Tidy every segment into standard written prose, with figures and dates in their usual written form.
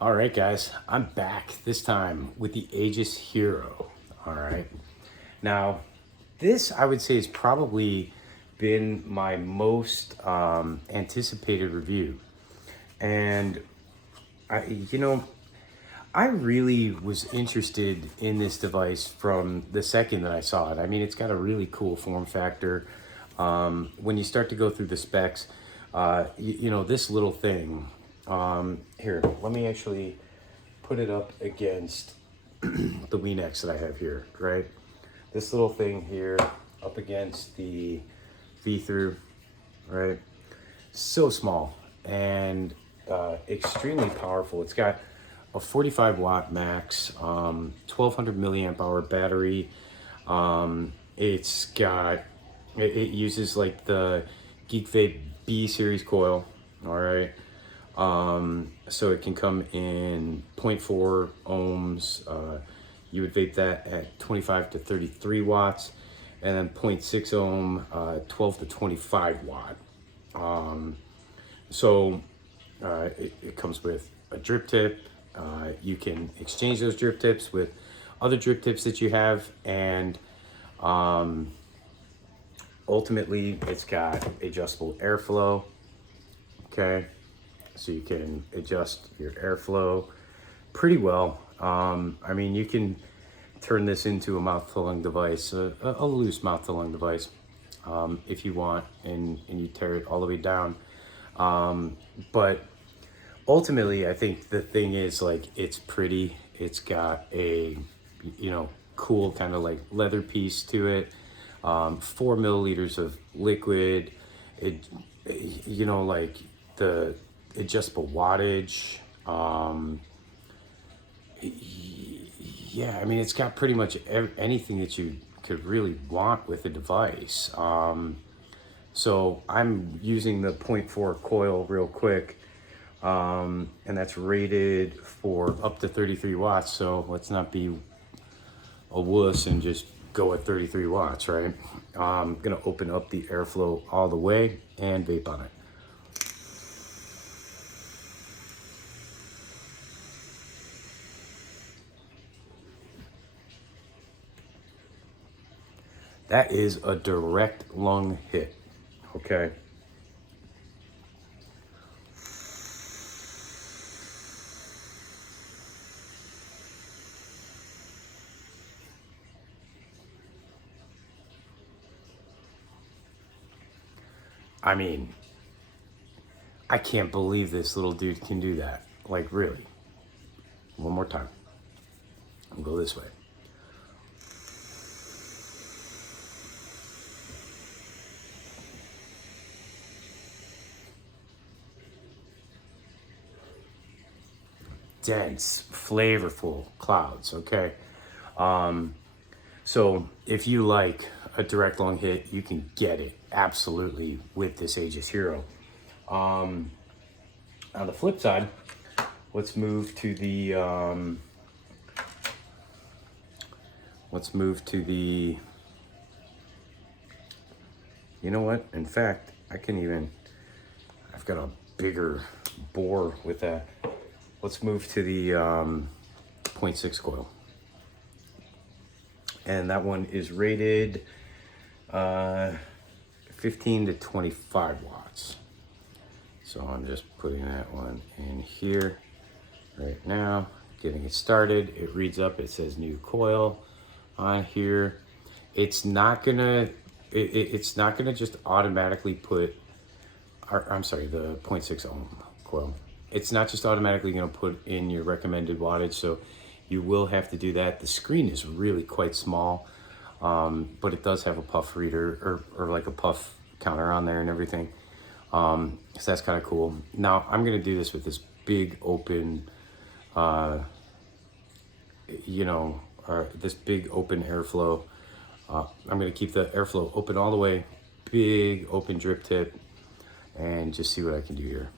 All right, guys, I'm back this time with the Aegis Hero. All right. Now, this I would say has probably been my most anticipated review. And you know, I really was interested in this device from the second that I saw it. I mean, it's got a really cool form factor. When you start to go through the specs, this little thing. Here, let me actually put it up against the Weenex that I have here, right? This little thing here up against the V-through, right? So small and extremely powerful. It's got a 45 watt max, 1200 milliamp hour battery. It's got, it uses like the GeekVape B series coil, all right? So it can come in 0.4 ohms. You would vape that at 25 to 33 watts, and then 0.6 ohm, 12 to 25 watt. It comes with a drip tip. You can exchange those drip tips with other drip tips that you have, and ultimately it's got adjustable airflow. Okay, so you can adjust your airflow pretty well. I mean, you can turn this into a mouth-filling device, a loose mouth-filling device, if you want, and you tear it all the way down. But ultimately, I think the thing is, like, it's pretty. It's got a, cool kind of like leather piece to it. 4 milliliters of liquid. It, like the adjustable wattage. Yeah, I mean, it's got pretty much anything that you could really want with a device. So I'm using the 0.4 coil real quick, and that's rated for up to 33 watts. So let's not be a wuss and just go at 33 watts, right? I'm gonna open up the airflow all the way and vape on it. That is a direct lung hit, okay? I mean, I can't believe this little dude can do that. Like, really. One more time. I'll go this way. Dense, flavorful clouds, okay? So if you like a direct long hit, you can get it absolutely with this Aegis Hero. On the flip side, let's move to the you know what? In fact, I've got a bigger bore with that. Let's move to the 0.6 coil. And that one is rated 15 to 25 watts. So I'm just putting that one in here right now, getting it started. It reads up, it says new coil on here. It's not gonna just automatically put, I'm sorry, the 0.6 ohm coil. It's not just automatically gonna put in your recommended wattage, so you will have to do that. The screen is really quite small, but it does have a puff reader or like a puff counter on there and everything. So that's kind of cool. Now I'm gonna do this with this big open, this big open airflow. I'm gonna keep the airflow open all the way, big open drip tip, and just see what I can do here.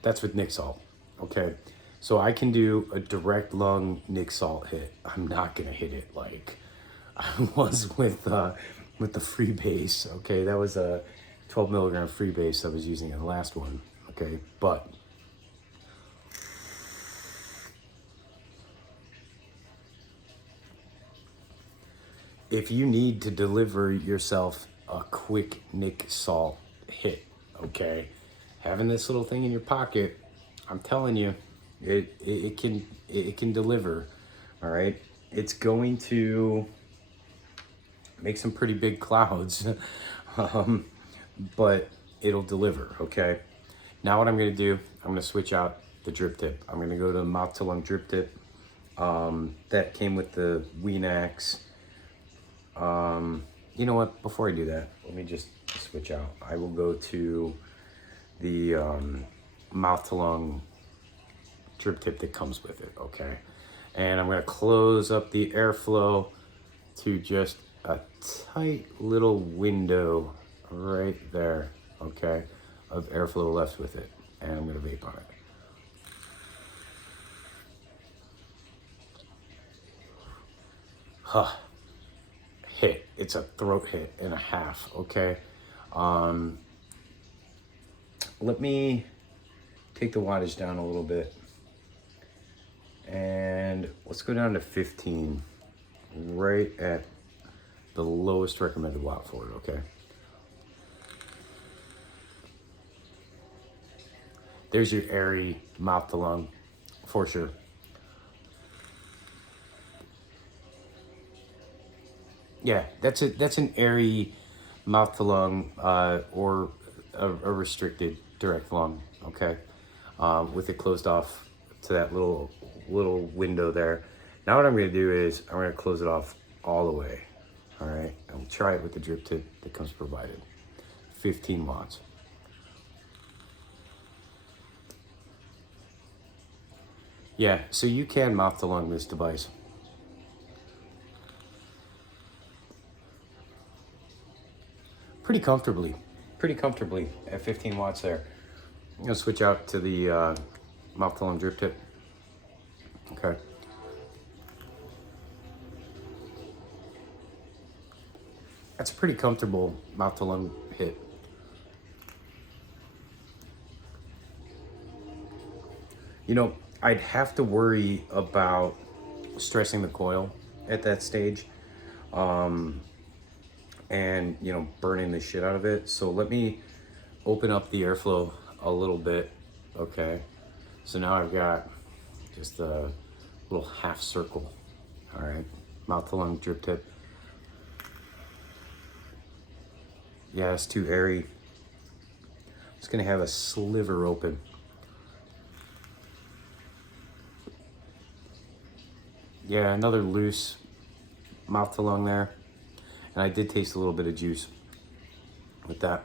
That's with Nick Salt, okay? So I can do a direct lung Nick Salt hit. I'm not gonna hit it like I was with the Freebase, okay? That was a 12 milligram freebase I was using in the last one, okay? But if you need to deliver yourself a quick Nic salt hit, okay, having this little thing in your pocket, I'm telling you, it can deliver. All right, it's going to make some pretty big clouds, but it'll deliver. Okay, now what I'm gonna do, I'm gonna switch out the drip tip. I'm gonna go to the mouth to lung drip tip that came with the Weenax. You know what, before I do that, let me just switch out. I will go to the mouth to lung drip tip that comes with it, okay? And I'm gonna close up the airflow to just a tight little window right there, okay, of airflow left with it. And I'm gonna vape on it. Huh. Hit. It's a throat hit and a half, okay? Let me take the wattage down a little bit. And let's go down to 15, right at the lowest recommended watt for it, okay? There's your airy mouth to lung, for sure. Yeah, that's an airy mouth to lung or a restricted direct lung, okay? With it closed off to that little window there. Now what I'm gonna do is I'm gonna close it off all the way, all right? And we'll try it with the drip tip that comes provided, 15 watts. Yeah, so you can mouth to lung this device. Pretty comfortably at 15 watts there. I'm gonna switch out to the mouth to lung drip tip. Okay. That's a pretty comfortable mouth to lung hit. You know, I'd have to worry about stressing the coil at that stage. And you know, burning the shit out of it. So let me open up the airflow a little bit, okay? So now I've got just a little half circle, all right? Mouth to lung drip tip. Yeah, it's too airy. It's gonna have a sliver open. Yeah, another loose mouth to lung there. And I did taste a little bit of juice with that.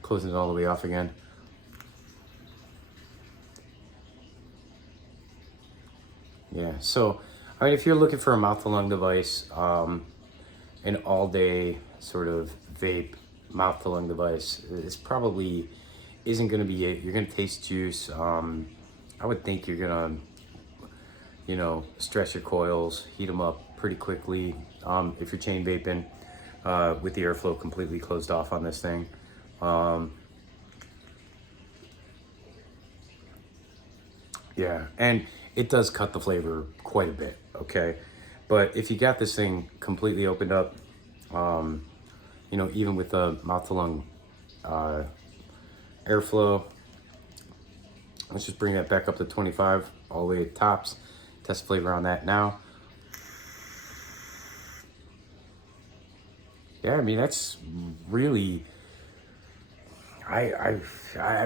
Closing it all the way off again. Yeah, so, I mean, if you're looking for a mouth to lung device, an all day sort of vape mouth to lung device, this probably isn't gonna be it. You're gonna taste juice. I would think you're gonna, you know, stress your coils, heat them up pretty quickly. If you're chain vaping, with the airflow completely closed off on this thing. Yeah, and it does cut the flavor quite a bit, okay? But if you got this thing completely opened up, you know, even with the mouth to lung airflow, let's just bring that back up to 25 all the way to tops. Test flavor on that now. Yeah, I mean, that's really, I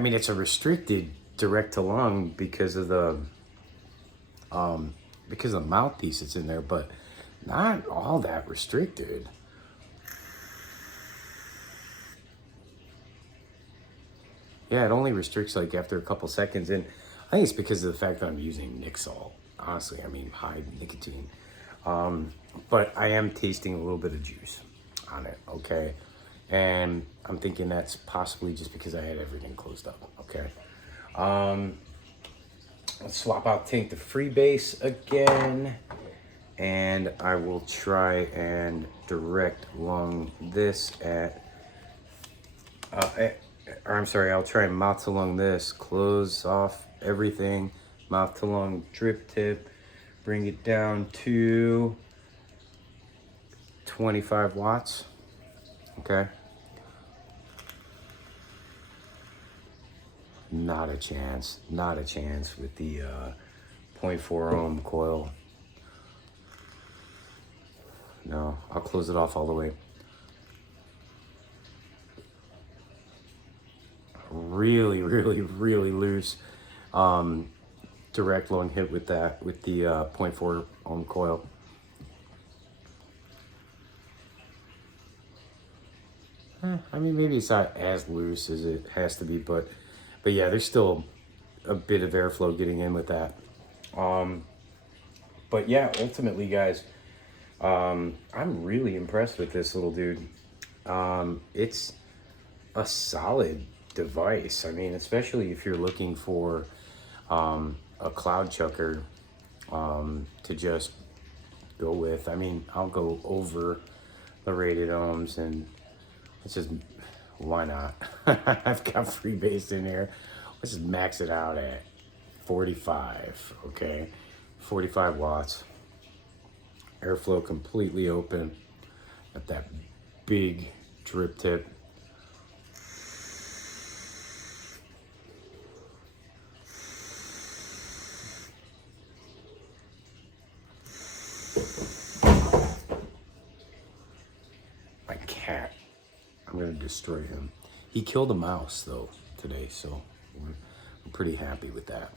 mean, it's a restricted direct to lung because of the mouthpiece that's in there, but not all that restricted. Yeah, it only restricts like after a couple seconds, and I think it's because of the fact that I'm using Nic salt. Honestly, I mean, high nicotine. But I am tasting a little bit of juice on it, okay? And I'm thinking that's possibly just because I had everything closed up, okay? Let's swap out tank to freebase again, and I will try and direct lung this at or I'm sorry, I'll try mouth to lung this. Close off everything, mouth to lung drip tip, bring it down to 25 watts, okay? Not a chance with the 0.4 ohm coil. No, I'll close it off all the way. Really loose direct lung hit with that, with the 0.4 ohm coil. I mean, maybe it's not as loose as it has to be, but yeah, there's still a bit of airflow getting in with that. But yeah, ultimately, guys, I'm really impressed with this little dude. It's a solid device. I mean, especially if you're looking for a cloud chucker to just go with. I mean, I'll go over the rated ohms, and it's just, why not? I've got freebase in here. Let's just max it out at 45, okay? 45 watts. Airflow completely open. Got that big drip tip. My cat, I'm gonna destroy him. He killed a mouse though today, so I'm pretty happy with that.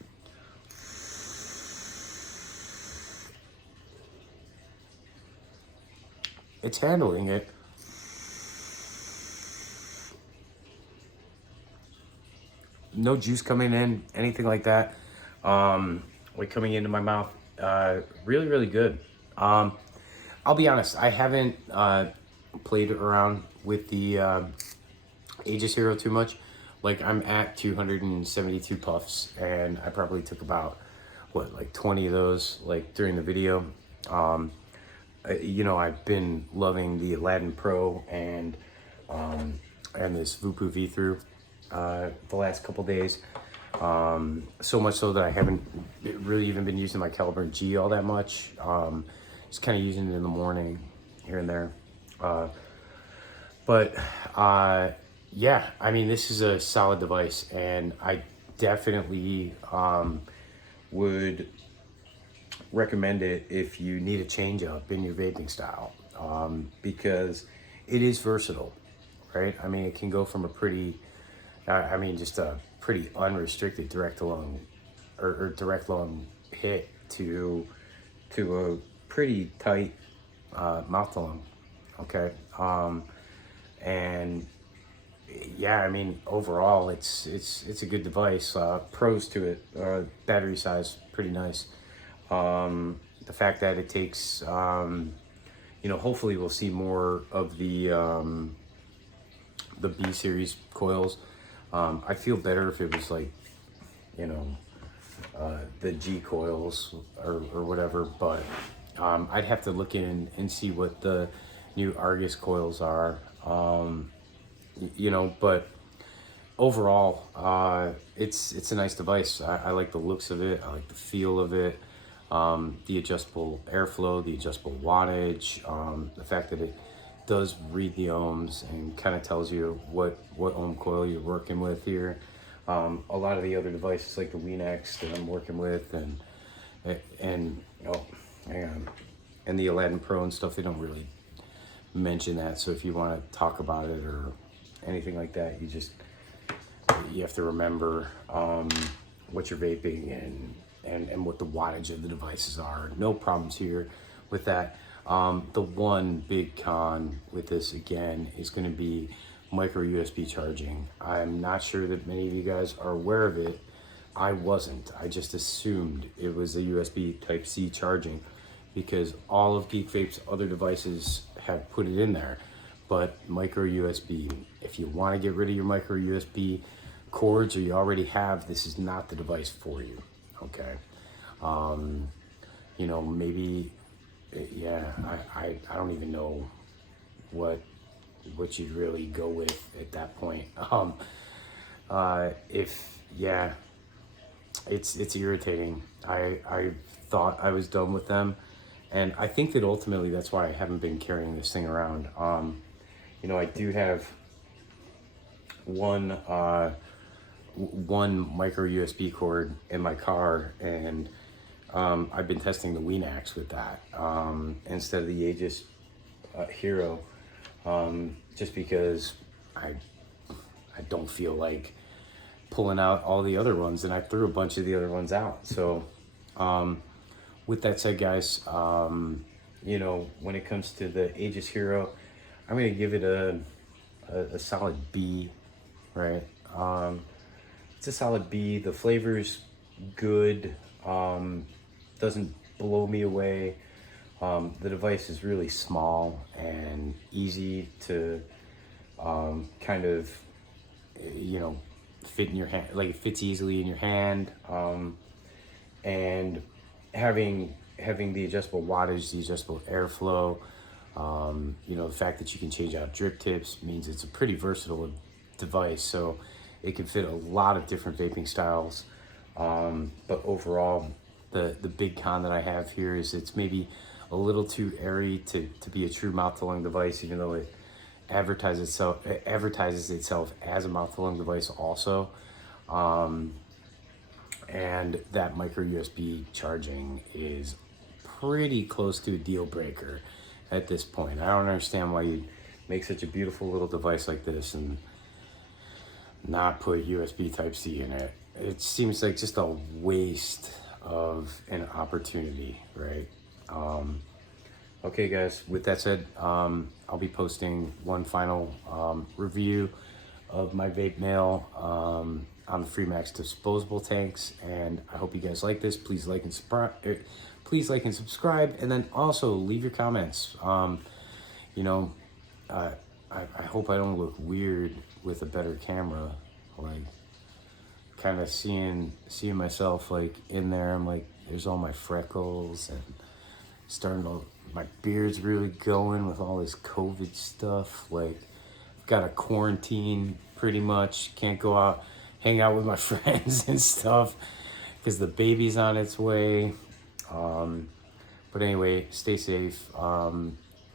It's handling it. No juice coming in, anything like that. Like coming into my mouth. Really good. I'll be honest, I haven't played around with the Aegis Hero too much. Like, I'm at 272 puffs, and I probably took about, what, like 20 of those, like, during the video. You know, I've been loving the Aladdin Pro and this Vupu V-Through the last couple days. So much so that I haven't really even been using my Caliburn G all that much. Just kind of using it in the morning here and there. Yeah, I mean, this is a solid device, and I definitely would recommend it if you need a change up in your vaping style, because it is versatile, right? I mean, it can go from a pretty, just a pretty unrestricted direct to lung or direct lung hit to a pretty tight mouth to lung, okay? And yeah, I mean, overall, it's a good device. Pros to it, battery size, pretty nice. The fact that it takes, you know, hopefully we'll see more of the B series coils. I feel better if it was like, you know, the G coils or whatever, but I'd have to look in and see what the new Aegis coils are. You know, but overall, it's a nice device. I like the looks of it. I like the feel of it. The adjustable airflow, the adjustable wattage, the fact that it does read the ohms and kind of tells you what ohm coil you're working with here. A lot of the other devices like the Weenex that I'm working with and oh, hang on, and the Aladdin Pro and stuff, they don't really mention that. So if you want to talk about it or anything like that, you have to remember what you're vaping and what the wattage of the devices are. No problems here with that. The one big con with this, again, is going to be micro USB charging. I'm not sure that many of you guys are aware of it. I wasn't. I just assumed it was a USB Type-C charging because all of GeekVape's other devices have put it in there. But micro USB, if you want to get rid of your micro USB cords or you already have, this is not the device for you, okay? You know, maybe, yeah, I don't even know what what you'd really go with at that point. If yeah, it's irritating. I thought I was done with them, and I think that ultimately that's why I haven't been carrying this thing around. You know, I do have one micro USB cord in my car, and I've been testing the WiiNAX with that instead of the Aegis Hero, just because I don't feel like pulling out all the other ones, and I threw a bunch of the other ones out. So with that said, guys, you know, when it comes to the Aegis Hero, I'm gonna give it a solid B, right? It's a solid B. The flavor's good, doesn't blow me away. The device is really small and easy to kind of, you know, fit in your hand, like it fits easily in your hand. And having the adjustable wattage, the adjustable airflow, you know, the fact that you can change out drip tips means it's a pretty versatile device. So it can fit a lot of different vaping styles. But overall, the big con that I have here is it's maybe a little too airy to be a true mouth-to-lung device, even though it advertises itself as a mouth-to-lung device also. And that micro USB charging is pretty close to a deal breaker at this point. I don't understand why you'd make such a beautiful little device like this and not put USB Type-C in it. It seems like just a waste of an opportunity, right? Okay, guys, with that said, I'll be posting one final review of my vape mail on the Freemax disposable tanks, and I hope you guys like this. Please like and subscribe, and then also leave your comments. You know, I hope I don't look weird with a better camera, like kind of seeing myself like in there. I'm like, there's all my freckles and starting to, my beard's really going with all this COVID stuff. Like, I've got a quarantine pretty much, can't go out, hang out with my friends and stuff because the baby's on its way. But anyway, stay safe,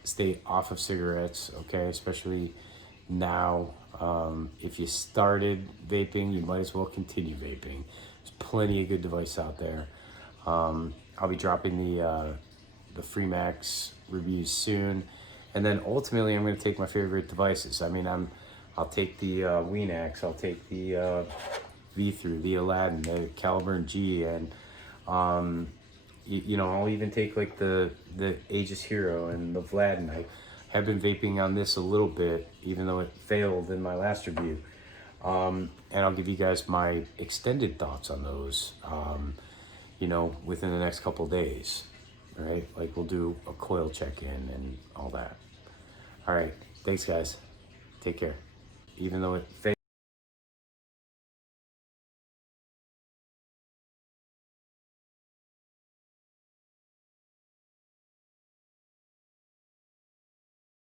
stay off of cigarettes, okay, especially now. If you started vaping, you might as well continue vaping. There's plenty of good devices out there. I'll be dropping the Freemax reviews soon, and then ultimately I'm going to take my favorite devices. I mean, I'll take the WiiNAX, I'll take the V-Through, the Aladdin, the Caliburn G, and you know, I'll even take like the Aegis Hero and the Vladin. I have been vaping on this a little bit, even though it failed in my last review. And I'll give you guys my extended thoughts on those, you know, within the next couple of days, right? Like, we'll do a coil check-in and all that. All right, thanks, guys. Take care. Even though it failed.